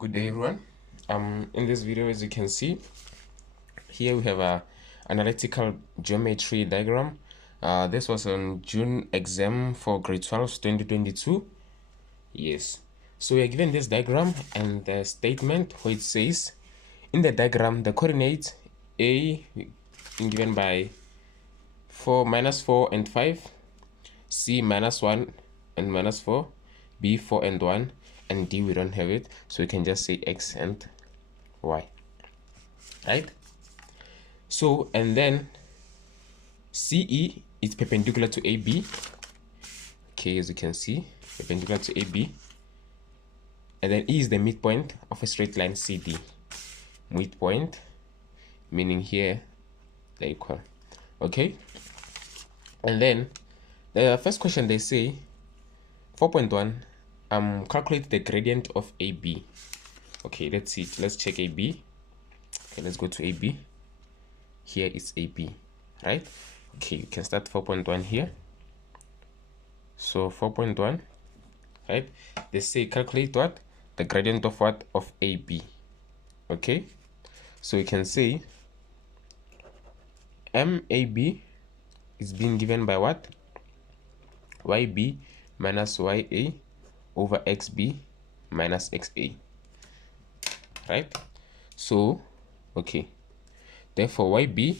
Good day, everyone. In this video, as you can see, here we have a analytical geometry diagram. This was on June exam for grade 12 2022. Yes. So we are given this diagram and the statement where it says, in the diagram, the coordinates A given by 4 and 5, C -1 and -4, B 4 and 1, and D we don't have it, so we can just say X and Y, right? So, and then CE is perpendicular to AB. Okay, as you can see, perpendicular to AB. And then E is the midpoint of a straight line CD. Midpoint, meaning here they're equal. Okay. And then the first question they say 4.1, calculate the gradient of AB. Okay, let's see. Let's check AB. Okay, let's go to AB. Here is AB, right? Okay, you can start 4.1 here. So 4.1, right? They say calculate what? The gradient of what? Of AB. Okay, so you can say MAB is being given by what? YB minus YA over XB minus XA, right? So, okay, therefore YB,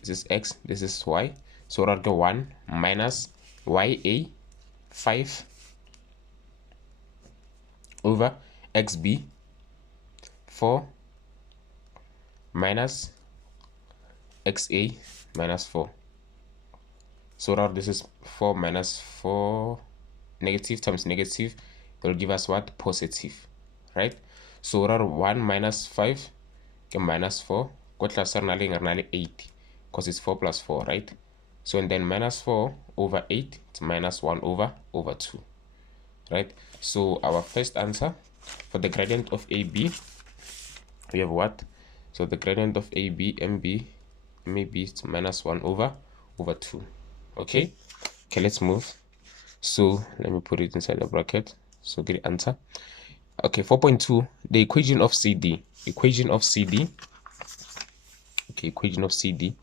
this is X, this is Y, so we'll go 1 minus YA 5 over XB 4 minus XA minus 4. So now this is 4 minus 4, negative times negative, it will give us what? Positive, right? So now 1 minus 5, okay, minus 4, go plus 8, because it's 4 plus 4, right? So and then minus 4 over 8, it's minus 1 over 2, right? So our first answer for the gradient of AB, we have what? So the gradient of AB, maybe it's minus 1 over 2. Okay, let's move. So let me put it inside the bracket. So get the answer. Okay, 4.2, the equation of CD. Equation of CD. Okay, equation of CD.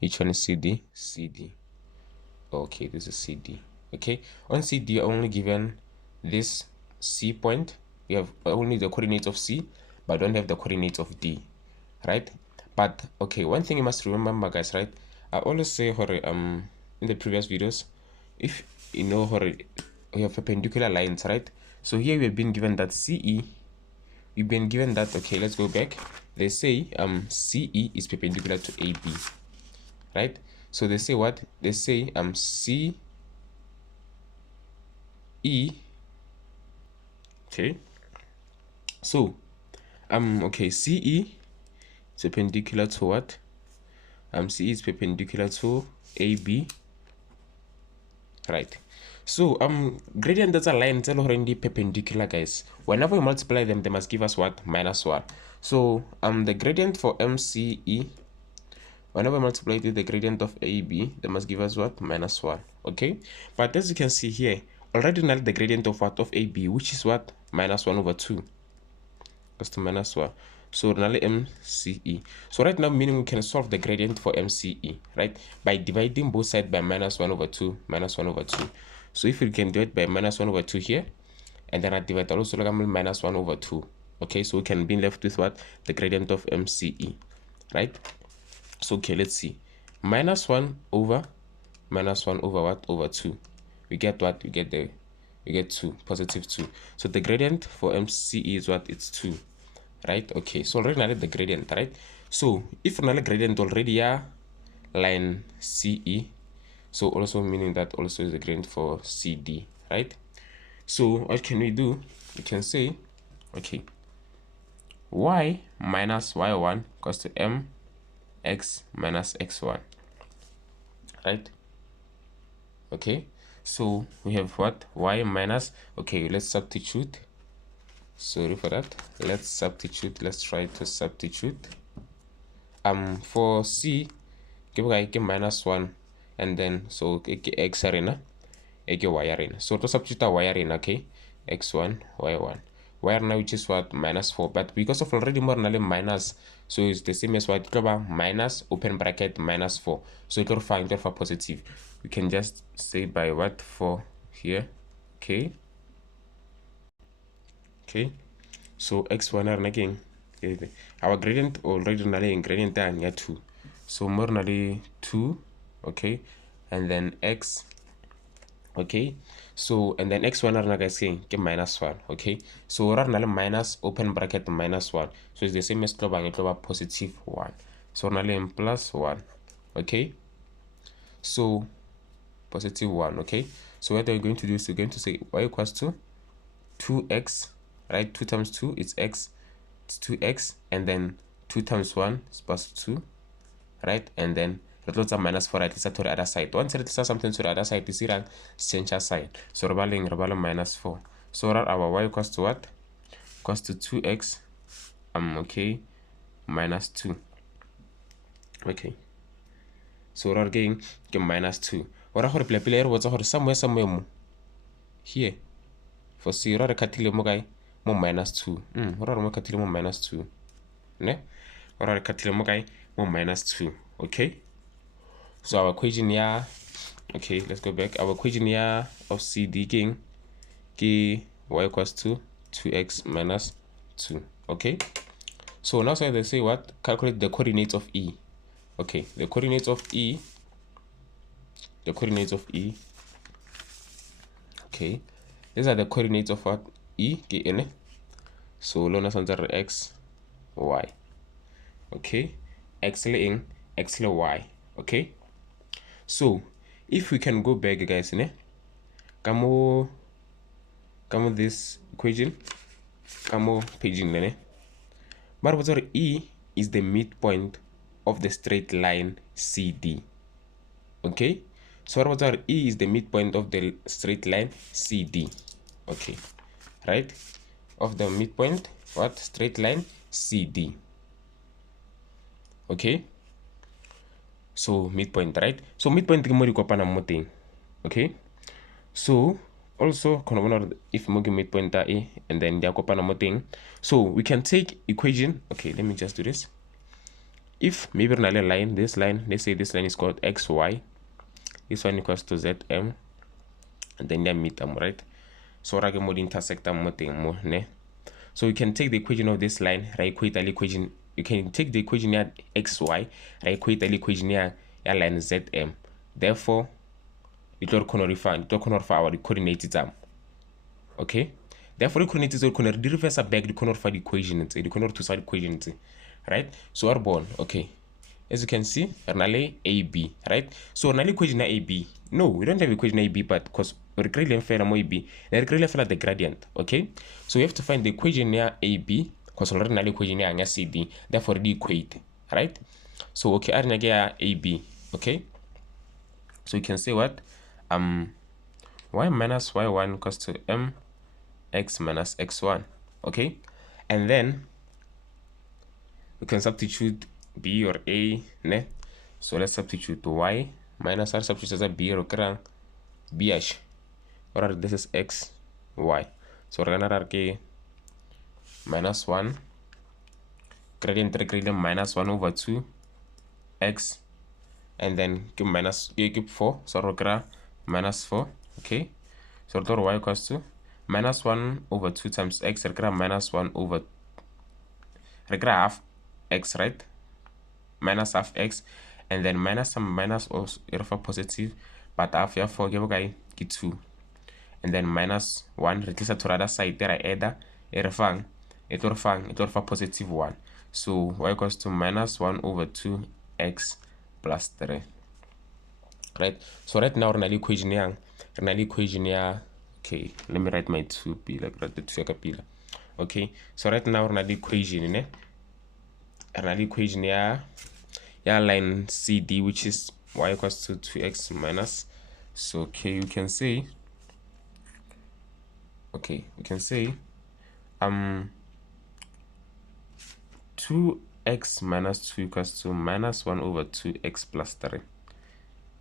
Which one is CD? CD. Okay, this is CD. Okay, on CD, you're only given this C point. We have only the coordinates of C, but don't have the coordinates of D, right? But okay, one thing you must remember, guys, right? I always say, in the previous videos, if you know, we have perpendicular lines, right? So here we've been given that CE, we've been given that, okay, let's go back. They say CE is perpendicular to AB, right? So they say what? They say CE, okay. So okay, CE is perpendicular to what? CE is perpendicular to AB, right? So gradient that's a line already perpendicular, guys. Whenever we multiply them, they must give us what? -1. So the gradient for MCE, whenever we multiply the gradient of AB, they must give us what? -1. Okay, but as you can see here, already now the gradient of what? Of AB, which is what? -1 over 2. That's to -1. So now MCE. So right now, meaning we can solve the gradient for MCE, right? By dividing both sides by -1 over 2, -1 over 2. So if we can do it by -1 over 2 here, and then I divide also like -1 over 2. Okay, so we can be left with what? The gradient of MCE, right? So okay, let's see. -1 over what? Over 2. We get what? We get 2, positive 2. So the gradient for MCE is what? It's 2. Right? Okay, so already now the gradient, right? So if another gradient already are line CE, so also meaning that also is the gradient for CD, right? So what can we do? We can say, okay, y minus y1 equals to mx minus x1, right? Okay, so we have what? Y minus, okay, let's substitute. Sorry for that. Let's substitute. Let's try to substitute. For C, give -1, and then so x arena, y arena. So to substitute y arena, okay, x1, y1. where now which is what minus 4, but because of already more than minus, so it's the same as what it will minus open bracket minus 4, so it will find for positive. We can just say by what 4 here. Okay, so x1 are again our gradient already in gradient and 2, so more than 2. Okay, and then x. Okay, so and then x1 are guys saying get minus 1. Okay, so we're minus open bracket minus 1, so it's the same as positive 1, so we're plus 1. Okay, so positive 1. Okay, so what are we going to do is we're going to say y equals to 2x, right? 2 times 2 is x, it's 2x, and then 2 times 1 is plus 2, right? And then let's minus 4 at least to the other side. Once it is something to the other side, is it change side. So rebelling minus 4. So our y equals to what? Equals to 2x okay, minus 2. Okay, so we're getting minus 2. What are the player was somewhere more here for 0 recatile mo guy mo minus 2. What are we catile mo minus 2? Ne? What are catile mo guy mo minus 2? Okay, so our equation here, okay, let's go back. Our equation here of CD king y equals to 2x minus 2. Okay, so now so they say what? Calculate the coordinates of E. Okay, the coordinates of E. Okay, these are the coordinates of what? E. So learn something x, y. Okay, x in x y. Okay, so if we can go back guys, come this equation, come page in but what E is the midpoint of the straight line CD. Okay, so what E is the midpoint of the straight line CD. Okay, right, of the midpoint what straight line CD. Okay, so midpoint, right? So midpoint ke mo di kopana mo teng. Okay, so also if mo ke midpoint A and then dia kopana mo teng, so we can take equation. Okay, let me just do this. If maybe another line, this line, let's say this line is called xy, this one equals to zm, and then they meet them, right? So ra ke mo di intersect mo teng mo ne. So you can take the equation of this line, right? Equate the equation. You can take the equation here xy, right? Equate the equation here line zm. Therefore, it will find our coordinates exam. Okay. Therefore, the coordinates will corner reverse back the corner for the equation. The corner to side equation, right? So our born. Okay. As you can see, Ernale AB, right? So Ernale equation AB. No, we don't have equation AB, but because we're creating AB, we're creating the gradient. Okay, so we have to find the equation near AB because already Ernale equation near CD. Therefore, the equate, right? So okay, Ernale AB. Okay, so you can say what y minus y1 equals to mx minus x1. Okay, and then we can substitute B or A, ne? So let's substitute y minus r substitute as B or B h. Or this is x, y. So we're gonna get minus 1 gradient minus 1 over 2 x, and then give 4. So we're gonna minus 4. Okay, so y equals to minus 1 over 2 times x, we're minus 1 over half x, right? Minus half x, and then minus some minus also for positive, but half here for give guy get 2, and then minus 1 replace to the other side there I add it will for positive 1. So y equals to minus 1 over 2 x plus 3, right? So right now we're in equation here. Okay, let me write my 2p like write the 2 pillar. Okay, so right now we're in equation here, line CD, which is y equals to 2x minus. So okay, we can say 2x minus 2 equals to minus 1 over 2x plus 3,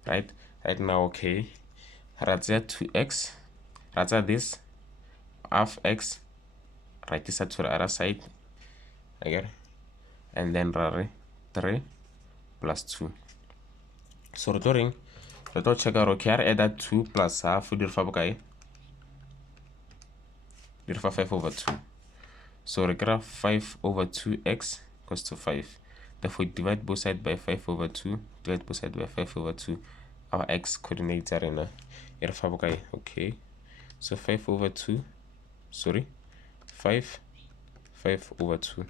right? Right now, okay, that's 2x, that's this half x, right side to the other side again, and then 3 plus 2. So re tlo check out okay, re add 2 plus half di re fa bokae, di re fa 5 over 2. So re kry 5 over 2x equals to 5. Therefore divide both sides by 5 over 2, divide both sides by 5 over 2. Our x coordinates are in okay, so 5 over 2, sorry, 5 over 2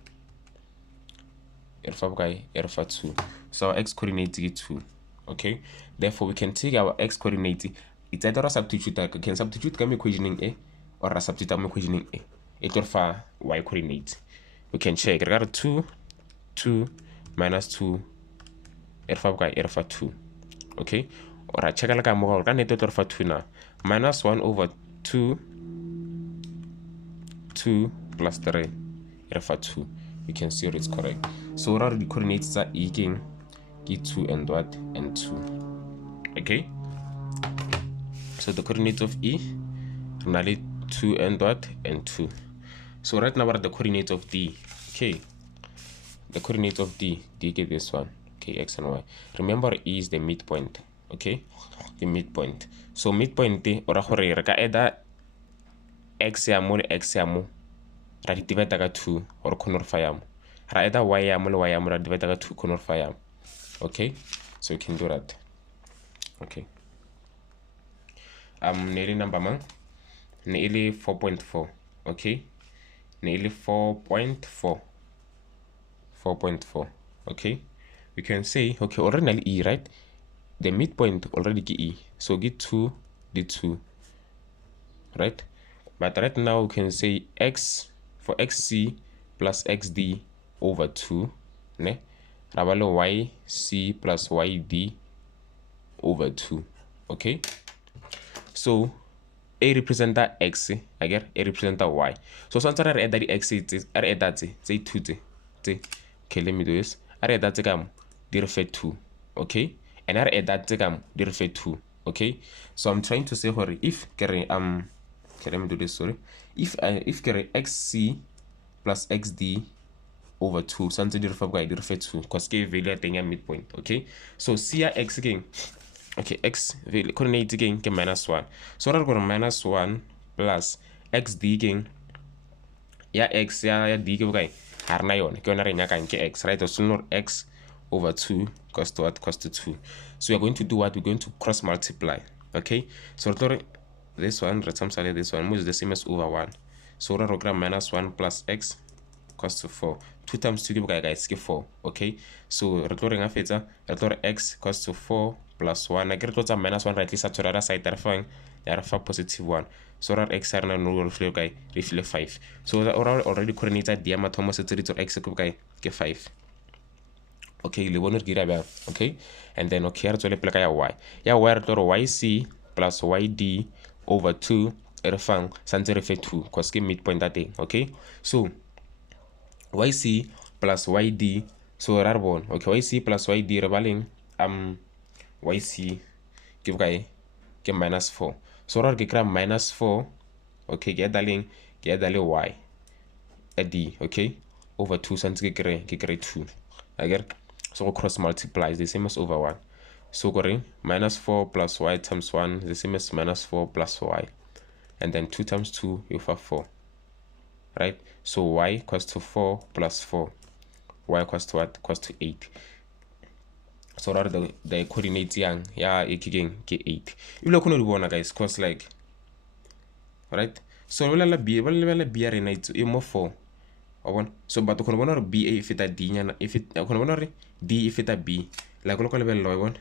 erfa 2. So our x coordinate is 2. Okay, therefore we can take our x coordinate, it's either a substitute, we can substitute come equation A or a substitute come equation A. It will for y coordinate. We can check regard 2 minus 2 erfa 2. Okay, or I check like I'm more than it for 2 now. Minus 1 over 2 plus 3 erfa 2. You can see it's correct. So what are the coordinates are equal 2 and what and 2. Okay, so the coordinates of E are 2 and what and 2. So right now what are the coordinates of D? Okay, the coordinates of D get this one. Okay, x and y. Remember E is the midpoint. Okay, the midpoint. So midpoint ora gore re ka add x ya mo le x ya mo ra di divide ka 2 or corner fa ya mo, ra add y ya mo le y ya mo ra divide ka 2 corner fa ya mo. Okay, so you can do that. Okay, nearly number man nearly 4.4. okay, nearly 4.4. Okay, we can say okay already E, right? The midpoint already get E, so get 2 the 2, right? But right now we can say x for xc plus xd over 2, ne? Rabalo yc plus yd over 2. Okay, so a represent that x, I get a represent that y. So since I add the x, I add that say 2 okay, let me do this. I add that they refer 2. Okay, and I add that they refer 2. Okay, so I'm trying to say if okay, let me do this, sorry. If xc plus xd over 2, something different by 2 because k value at the midpoint. Okay, so c x again. Okay, x value coordinate again ke -1. So we're going to -1 plus xd again. Ya x ya d ke bokae har na yone ke yona re nyakang ke x, right? So not x over 2 equals to what? Equals to 2. So we're going to do what? We're going to cross multiply. Okay, so this one this one is the same as over 1. So we're going to -1 plus x equals to 4. 2 times 2 guys give 4. Okay, so x equals to 4 plus 1. I get to -1 right least to the other side, therefore positive 1. So that x are no reflect guy reflect 5. So that already coordinated diameter almost to x guy get 5. Okay, le bonus gira ba. Okay, and then okay, re tsole pele ka ya y. Ya y re tlo yc plus yd over 2 re fang santse re fe 2 because ke midpoint that thing. Okay, so yc plus yd, so ra re bona. Okay, yc plus yd re baleng yc ke bokae ke -4. So ra re ke kry -4. Okay, ke add le y a d. Okay, over 2 santse ke kry 2. I get. So cross multiply is the same as over 1. So going -4 plus y times 1 is the same as -4 plus y. And then 2 times 2 you have 4. Right? So y equals to 4 plus 4. Y equals to what? Equals to 8. So rather the coordinates yang yeah again get 8. You look on guys, cause like right? So we'll be arena it's more 4. So but kono bona b if it a d nyana if it kono bona d if it a b like lo level lo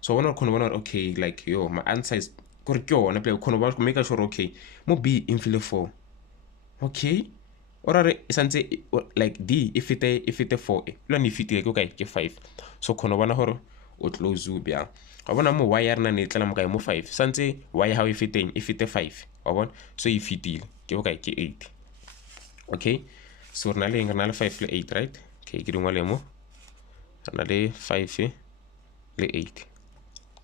so bona kono bona okay like yo my answer is gore ke yona play kono ba make sure okay mo b in file 4. Okay, or santse like d if it a 4 lo ni fit okay ke 5. So kono bona hore o close bia wa bona mo y rena ne tla mo kae mo 5 santse y how if it a 5 wa bona so e fitile ke okay ke 8. Okay, so we're now 5 le 8, right? Okay, getting one more. Another 5 le 8.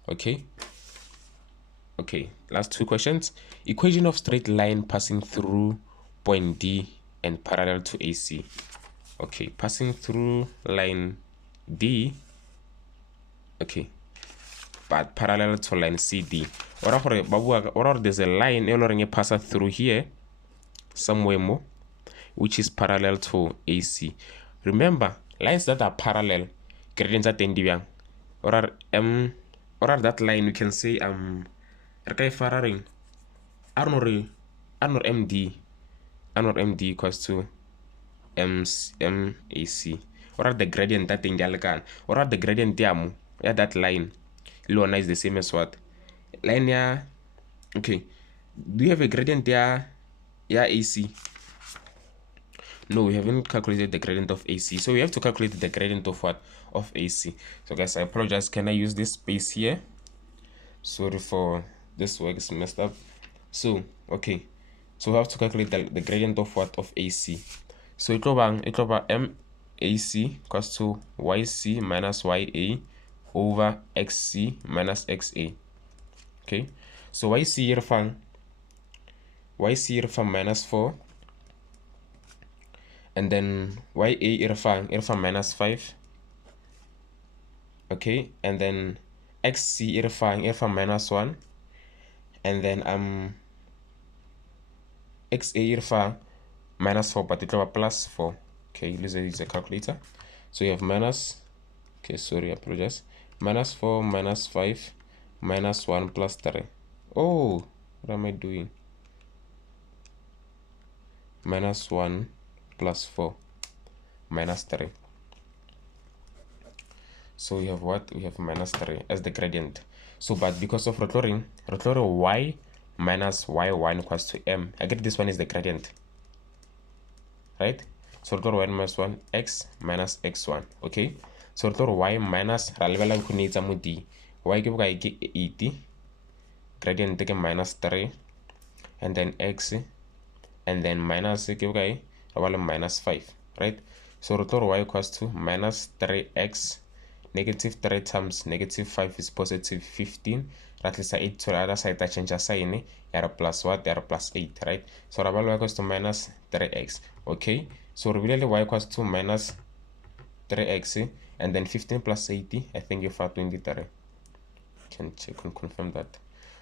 Okay. Okay, last two questions. Equation of straight line passing through point D and parallel to AC. Okay, passing through line D, okay, but parallel to line CD. Or there's a line e passes through here somewhere more, which is parallel to AC. Remember, lines that are parallel, gradients at end or that line we can say farring arnor MD equals to MAC, or the gradient that in or the gradient diamu, yeah, that line Lona is the same as what line, yeah. Okay, do you have a gradient there? Yeah, AC. No, we haven't calculated the gradient of AC, so we have to calculate the gradient of what? Of AC. So guys, I apologize, can I use this space here? Sorry for this work is messed up. So okay, so we have to calculate the gradient of what? Of AC. So it over MAC equals to YC minus YA over XC minus XA. Okay, so YC here from minus 4, and then YA here from minus 5. Okay, and then XC here from minus 1, and then XA here from minus 4, but it will plus 4. Okay, let's use a calculator. So you have minus, okay, sorry, I apologize, minus 4 minus 5 minus 1 plus 3. Oh, what am I doing? Minus 1 plus 4 minus 3. So we have what? We have minus 3 as the gradient. So but because of rotoring y minus y1 equals to m, I get this one is the gradient, right? So rotor y minus 1 x minus x1. Okay, so rotor y minus ralebela go neetsa mo d, y ke bokae ke 80, gradient ke minus 3, and then x, and then minus ke bokae minus 5, right? So rotor y equals to minus 3x, negative 3 times negative 5 is positive 15. At least 8 to the other side, I change a sign, are plus what? They are plus 8, right? So y equals to minus 3x. Okay, so really y equals to minus 3x, and then 15 plus 80, I think you have 23. Can check and confirm that.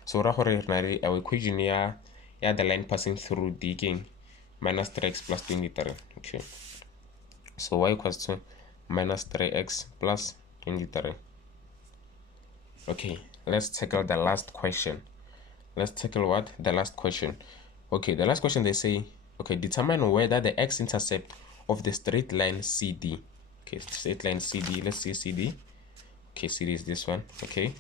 So our equation here, the line passing through D minus 3x plus 23. Okay, so y equals to minus 3x plus 23. Okay, let's tackle the last question. Let's tackle what? The last question. Okay, the last question they say, okay, determine whether the x-intercept of the straight line CD. Okay, straight line CD. Let's see CD. Okay, CD is this one. Okay,